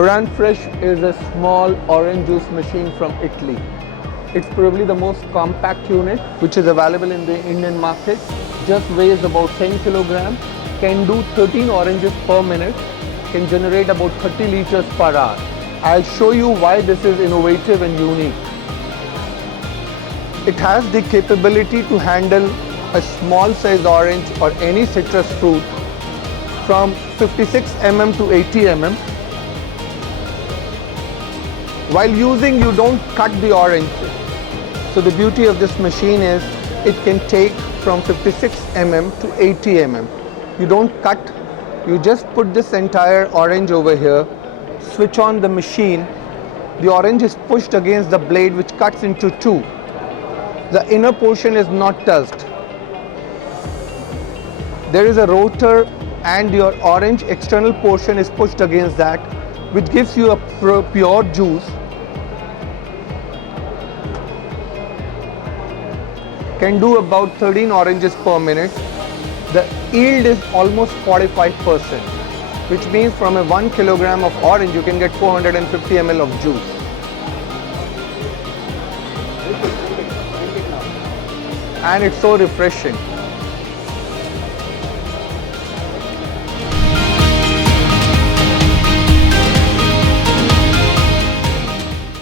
Oran Fresh is a small orange juice machine from Italy. It's probably the most compact unit which is available in the Indian market. Just weighs about 10 kilograms, can do 13 oranges per minute, can generate about 30 liters per hour. I'll show you why this is innovative and unique. It has the capability to handle a small size orange or any citrus fruit from 56 mm to 80 mm. While using, you don't cut the orange. So the beauty of this machine is it can take from 56 mm to 80 mm. You don't cut, you just put this entire orange over here, switch on the machine, the orange is pushed against the blade which cuts into two. The inner portion is not touched. There is a rotor and your orange external portion is pushed against that, which gives you a pure juice. Can do about 13 oranges per minute. The yield is almost 45%, which means from a 1 kilogram of orange you can get 450 ml of juice. And it's so refreshing.